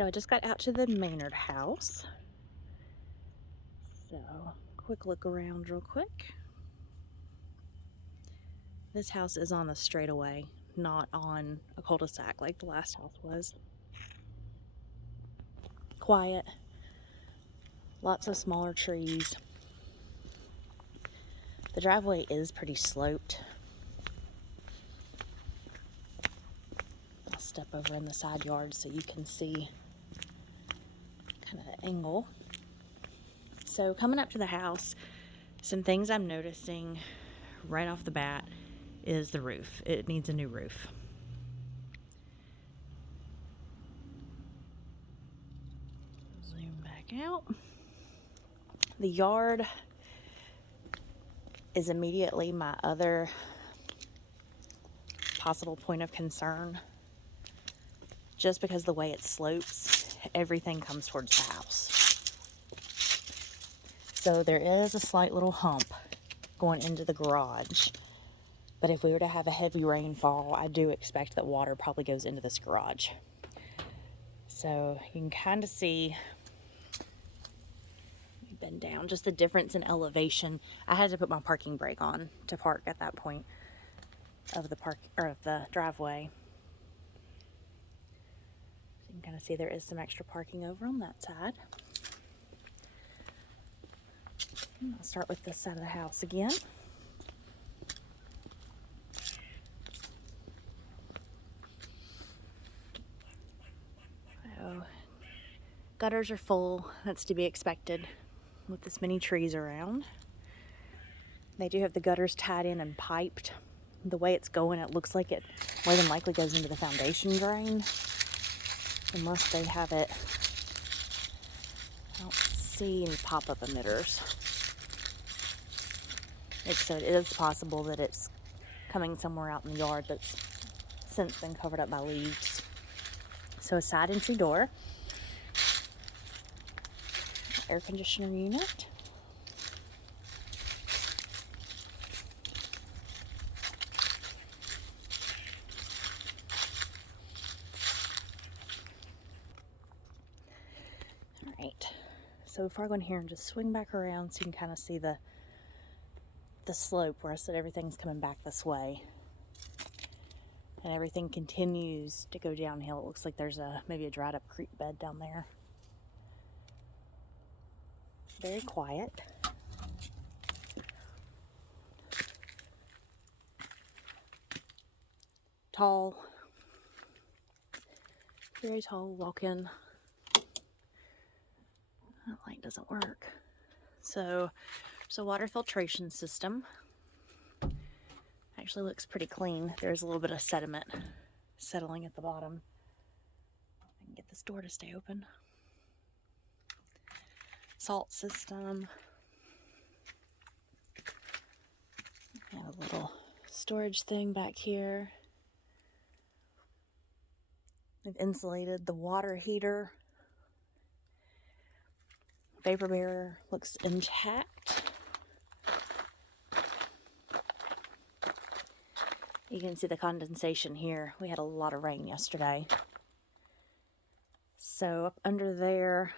So I just got out to the Maynard house. So quick look around real quick. This house is on the straightaway, not on a cul-de-sac like the last house was. Quiet, lots of smaller trees. The driveway is pretty sloped. I'll step over in the side yard so you can see kind of the angle. So coming up to the house, some things I'm noticing right off the bat is the roof. It needs a new roof. Zoom back out. The yard is immediately my other possible point of concern. Just because the way it slopes, everything comes towards the house. So there is a slight little hump going into the garage. But if we were to have a heavy rainfall, I do expect that water probably goes into this garage. So you can kind of see, let me bend down, just the difference in elevation. I had to put my parking brake on to park at that point of the driveway. So you can kind of see there is some extra parking over on that side. I'll start with this side of the house again. So, gutters are full. That's to be expected with this many trees around. They do have the gutters tied in and piped. The way it's going, it looks like it more than likely goes into the foundation drain. Unless they have it, I don't see any pop-up emitters. So it is possible that it's coming somewhere out in the yard that's since been covered up by leaves. So a side entry door, air conditioner unit, all right. So before I go in here and just swing back around so you can kind of see the slope where I said everything's coming back this way. And everything continues to go downhill. It looks like there's maybe a dried up creek bed down there. Very quiet. Tall. Very tall walk-in. That light doesn't work. So there's a water filtration system. Actually looks pretty clean. There's a little bit of sediment settling at the bottom. I can get this door to stay open. Salt system. Have a little storage thing back here. They've insulated the water heater. Vapor barrier looks intact. You can see the condensation here. We had a lot of rain yesterday. So up under there,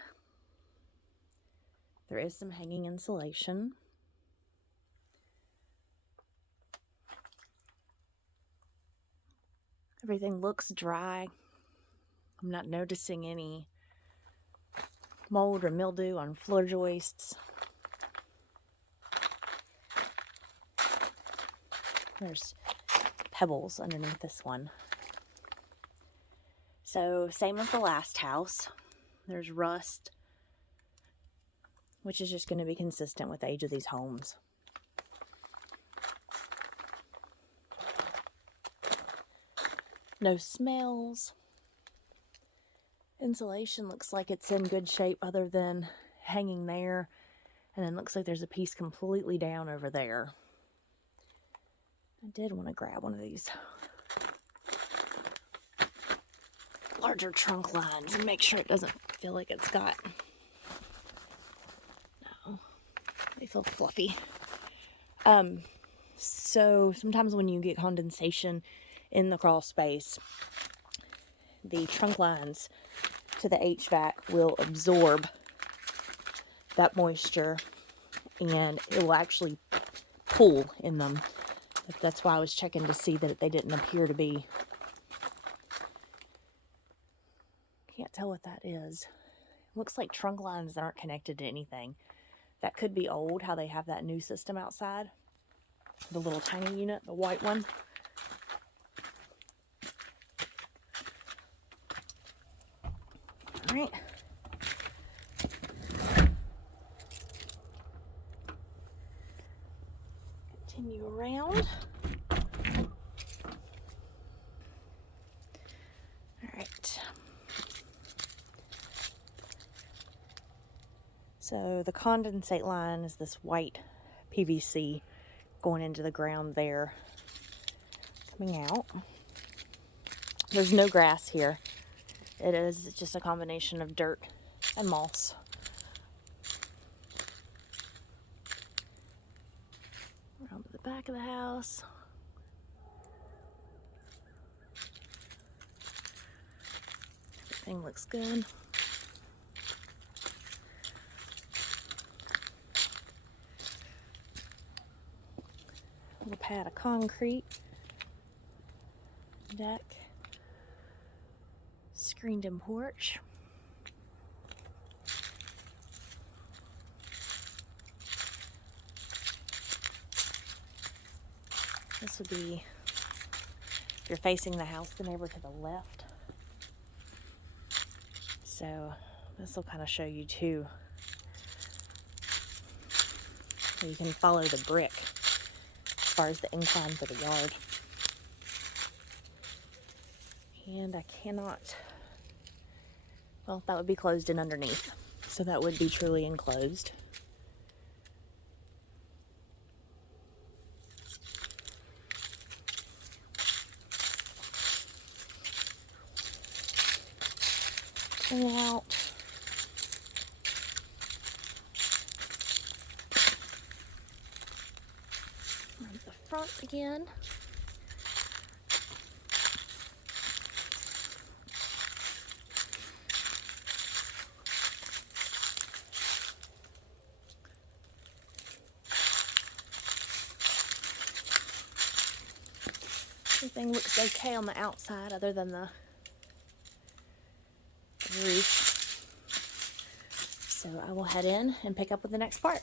there is some hanging insulation. Everything looks dry. I'm not noticing any mold or mildew on floor joists. There's pebbles underneath this one. So same as the last house. There's rust, which is just going to be consistent with the age of these homes. No smells. Insulation looks like it's in good shape other than hanging there. And then looks like there's a piece completely down over there. I did want to grab one of these larger trunk lines and make sure it doesn't feel like it's got, no, they feel fluffy. So sometimes when you get condensation in the crawl space, the trunk lines to the HVAC will absorb that moisture, and it will actually pool in them. That's why I was checking to see that they didn't appear to be. Can't tell what that is. Looks like trunk lines that aren't connected to anything. That could be old, how they have that new system outside. The little tiny unit, the white one. All right. Continue around. All right. So the condensate line is this white PVC going into the ground there, coming out. There's no grass here. It is just a combination of dirt and moss. Around to the back of the house. Everything looks good. Little pad of concrete. Deck. Screened-in porch. This would be, if you're facing the house, the neighbor to the left. So this will kind of show you too. So you can follow the brick as far as the incline for the yard. And I cannot, well, that would be closed in underneath. So that would be truly enclosed. Clean out. On the front again. Everything looks okay on the outside other than the roof. So I will head in and pick up with the next part.